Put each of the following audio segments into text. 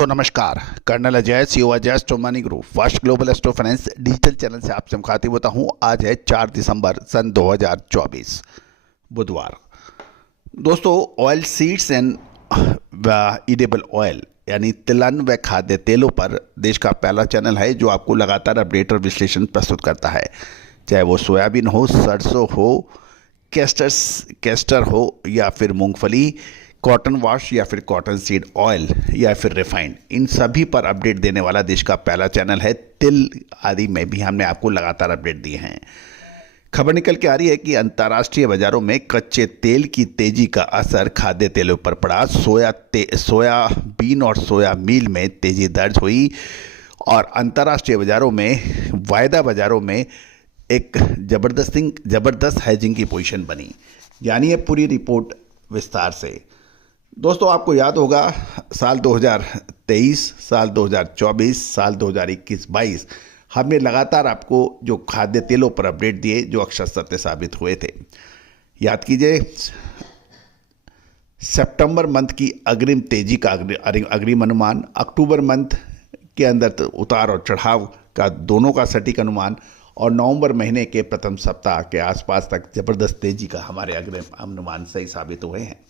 दोस्तों नमस्कार। Colonel Ajay CO Ajay astro money group first global astro finance digital channel से आपसे मुखातिब होता हूं। आज है 4 दिसंबर सन 2024 बुधवार। दोस्तों oil seeds and edible oil यानी तिलहन व खाद्य तेलों पर देश का पहला चैनल है जो आपको लगातार अपडेट और विश्लेषण प्रस्तुत करता है। चाहे वो सोयाबीन हो, सरसों हो, कैस्टर हो या फिर मूंगफली, कॉटन वॉश या फिर कॉटन सीड ऑयल या फिर रिफाइंड, इन सभी पर अपडेट देने वाला देश का पहला चैनल है। तिल आदि में भी हमने आपको लगातार अपडेट दिए हैं। खबर निकल के आ रही है कि अंतर्राष्ट्रीय बाजारों में कच्चे तेल की तेजी का असर खाद्य तेलों पर पड़ा। सोयाबीन और सोया मील में तेजी दर्ज हुई और अंतर्राष्ट्रीय बाजारों में वायदा बाजारों में एक जबरदस्त हेजिंग की पोजीशन बनी। जानिए पूरी रिपोर्ट विस्तार से। दोस्तों आपको याद होगा साल 2023, साल 2024, साल 2021-22 हमने लगातार आपको जो खाद्य तेलों पर अपडेट दिए जो अक्षर सत्य साबित हुए थे। याद कीजिए सितंबर मंथ की अग्रिम तेजी का अग्रिम अनुमान, अक्टूबर मंथ के अंदर उतार और चढ़ाव का दोनों का सटीक अनुमान और नवंबर महीने के प्रथम सप्ताह के आसपास तक जबरदस्त तेजी का हमारे अग्रिम अनुमान सही साबित हुए हैं।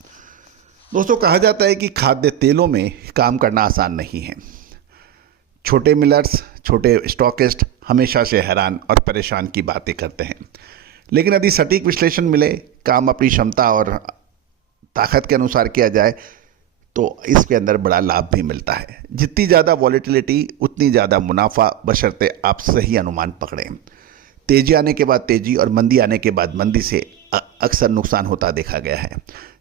दोस्तों कहा जाता है कि खाद्य तेलों में काम करना आसान नहीं है। छोटे मिलर्स, छोटे स्टॉकिस्ट हमेशा से हैरान और परेशान की बातें करते हैं, लेकिन यदि सटीक विश्लेषण मिले, काम अपनी क्षमता और ताकत के अनुसार किया जाए तो इसके अंदर बड़ा लाभ भी मिलता है। जितनी ज़्यादा वॉलेटिलिटी उतनी ज़्यादा मुनाफा, बशर्ते आप सही अनुमान पकड़ें। तेजी आने के बाद तेजी और मंदी आने के बाद मंदी से अक्सर नुकसान होता देखा गया है।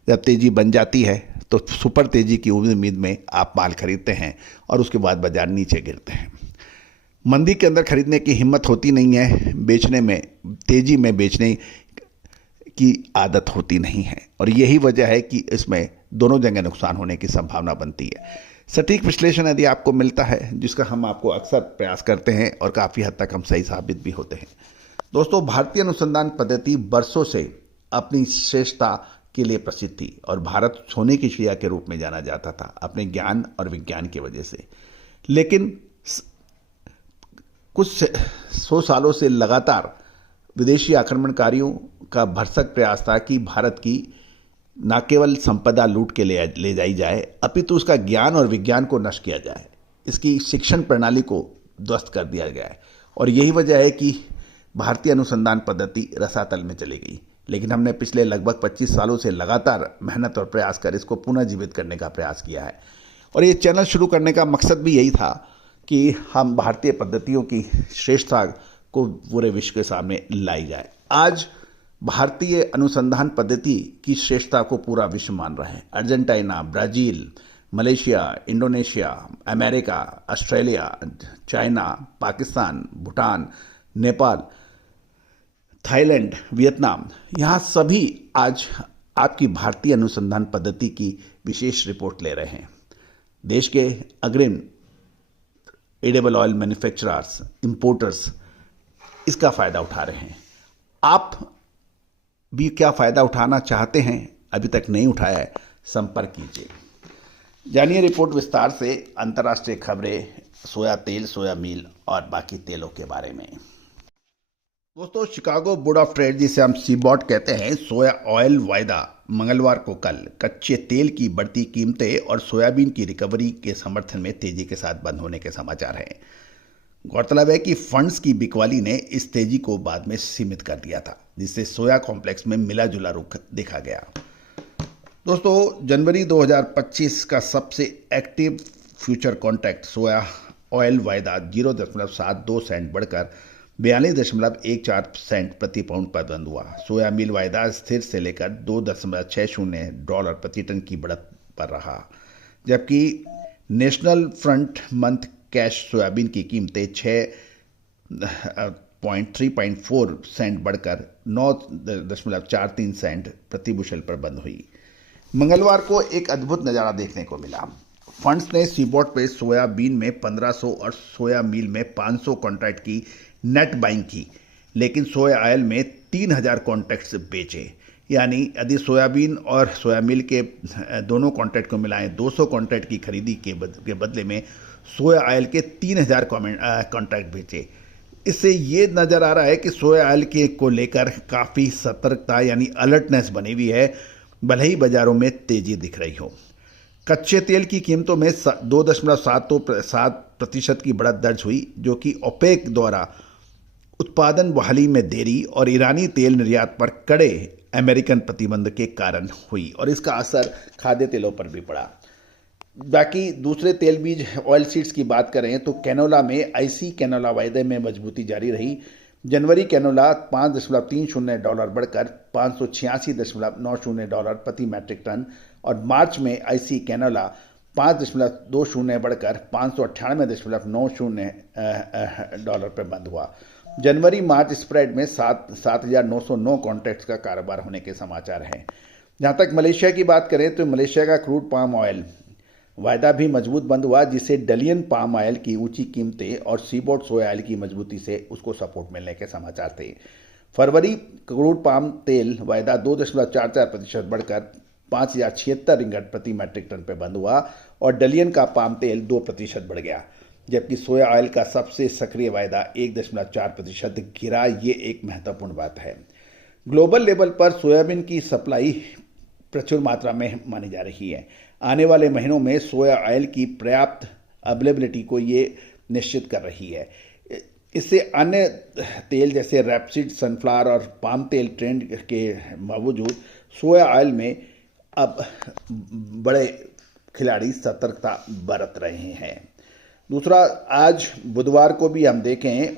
जब तेजी बन जाती है तो सुपर तेजी की उम्मीद में आप माल खरीदते हैं और उसके बाद बाजार नीचे गिरते हैं। मंदी के अंदर खरीदने की हिम्मत होती नहीं है, बेचने में, तेजी में बेचने की आदत होती नहीं है और यही वजह है कि इसमें दोनों जगह नुकसान होने की संभावना बनती है। सटीक विश्लेषण यदि आपको मिलता है, जिसका हम आपको अक्सर प्रयास करते हैं और काफ़ी हद तक हम सही साबित भी होते हैं। दोस्तों भारतीय अनुसंधान पद्धति बरसों से अपनी श्रेष्ठता के लिए प्रसिद्ध थी और भारत सोने की चिड़िया के रूप में जाना जाता था अपने ज्ञान और विज्ञान की वजह से। लेकिन कुछ 100 सालों से लगातार विदेशी आक्रमणकारियों का भरसक प्रयास था कि भारत की न केवल संपदा लूट के ले जाई जाए, अपितु उसका ज्ञान और विज्ञान को नष्ट किया जाए। इसकी शिक्षण प्रणाली को ध्वस्त कर दिया गया है और यही वजह है कि भारतीय अनुसंधान पद्धति रसातल में चली गई। लेकिन हमने पिछले लगभग 25 सालों से लगातार मेहनत और प्रयास कर इसको पुनः जीवित करने का प्रयास किया है और ये चैनल शुरू करने का मकसद भी यही था कि हम भारतीय पद्धतियों की श्रेष्ठता को पूरे विश्व के सामने लाई जाए। आज भारतीय अनुसंधान पद्धति की श्रेष्ठता को पूरा विश्व मान रहा है। Argentina, Brazil, Malaysia, Indonesia, America, Australia, China, Pakistan, Bhutan, Nepal, Thailand, Vietnam, यहाँ सभी आज आपकी भारतीय अनुसंधान पद्धति की विशेष रिपोर्ट ले रहे हैं। देश के अग्रिम एडिबल ऑयल मैन्युफैक्चरर्स, इंपोर्टर्स इसका फ़ायदा उठा रहे हैं। आप भी क्या फ़ायदा उठाना चाहते हैं, अभी तक नहीं उठाया है, संपर्क कीजिए। जानिए रिपोर्ट विस्तार से अंतर्राष्ट्रीय खबरें सोया तेल, सोया मील और बाकी तेलों के बारे में। दोस्तों शिकागो बोर्ड ऑफ ट्रेड, जिसे हम सीबॉट कहते हैं, सोया ऑयल वायदा मंगलवार को कल कच्चे तेल की बढ़ती कीमतें और सोयाबीन की रिकवरी के समर्थन में तेजी के साथ बंद होने के समाचार हैं। गौरतलब है कि फंड्स की बिकवाली ने इस तेजी को बाद में सीमित कर दिया था, जिससे सोया कॉम्प्लेक्स में मिला जुला रुख देखा गया। दोस्तों जनवरी 2025 का सबसे एक्टिव फ्यूचर कॉन्ट्रैक्ट सोया ऑयल वायदा 0.72 सेंट बढ़कर 42.14 सेंट प्रति पाउंड पर बंद हुआ। सोया मील वायदा स्थिर से लेकर $2.60 प्रति टन की बढ़त पर रहा, जबकि national front month cash soybean की कीमतें 3.4 सेंट बढ़कर 9.43 सेंट प्रति बुशल पर बंद हुई। मंगलवार को एक अद्भुत नज़ारा देखने को मिला। फंड्स ने सीबॉट पे सोयाबीन में 1500 और सोया मील में 500 कॉन्ट्रैक्ट की नेट बाइंग की, लेकिन सोया ऑयल में 3000 कॉन्ट्रैक्ट्स बेचे। यानी यदि सोयाबीन और सोया मिल के दोनों कॉन्ट्रैक्ट को मिलाएं 200 कॉन्ट्रैक्ट की खरीदी के बदले में सोया ऑयल के 3000 कॉन्ट्रैक्ट बेचे। इससे ये नज़र आ रहा है कि सोया ऑयल के को लेकर काफ़ी सतर्कता यानी अलर्टनेस बनी हुई है, भले ही बाज़ारों में तेज़ी दिख रही हो। कच्चे तेल की कीमतों में 2.7% की बढ़त दर्ज हुई, जो कि ओपेक द्वारा उत्पादन बहाली में देरी और ईरानी तेल निर्यात पर कड़े अमेरिकन प्रतिबंध के कारण हुई, और इसका असर खाद्य तेलों पर भी पड़ा। बाकी दूसरे तेल बीज ऑयल सीड्स की बात करें तो कैनोला में आईसी कैनोला वायदे में मजबूती जारी रही। जनवरी कैनोला $5.30 बढ़कर $586.90 प्रति मैट्रिक टन, और मार्च में आईसी कैनोला $5.20 बढ़कर $598.90 पर बंद हुआ। जनवरी मार्च स्प्रेड में 7,909 कॉन्ट्रैक्ट्स का कारोबार होने के समाचार हैं। जहाँ तक मलेशिया की बात करें तो मलेशिया का क्रूड पाम ऑयल वायदा भी मजबूत बंद हुआ, जिससे डलियन पाम ऑयल की ऊंची कीमतें और सीबोर्ड सोया ऑयल की मजबूती से उसको सपोर्ट मिलने के समाचार थे। फरवरी क्रूड पाम तेल वायदा 2.44% बढ़कर 5,076 रिंगट प्रति मैट्रिक टन पर बंद हुआ, और डलियन का पाम तेल 2% बढ़ गया, जबकि सोया ऑयल का सबसे सक्रिय वायदा 1.4% गिरा। ये एक महत्वपूर्ण बात है। ग्लोबल लेवल पर सोयाबीन की सप्लाई प्रचुर मात्रा में मानी जा रही है। आने वाले महीनों में सोया ऑयल की पर्याप्त अवेलेबिलिटी को ये निश्चित कर रही है। इससे अन्य तेल जैसे रैपसीड, सनफ्लावर और पाम तेल ट्रेंड के बावजूद सोया ऑयल में अब बड़े खिलाड़ी सतर्कता बरत रहे हैं। दूसरा, आज बुधवार को भी हम देखें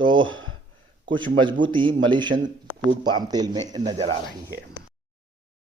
तो कुछ मजबूती मलेशियन क्रूड पाम तेल में नज़र आ रही है।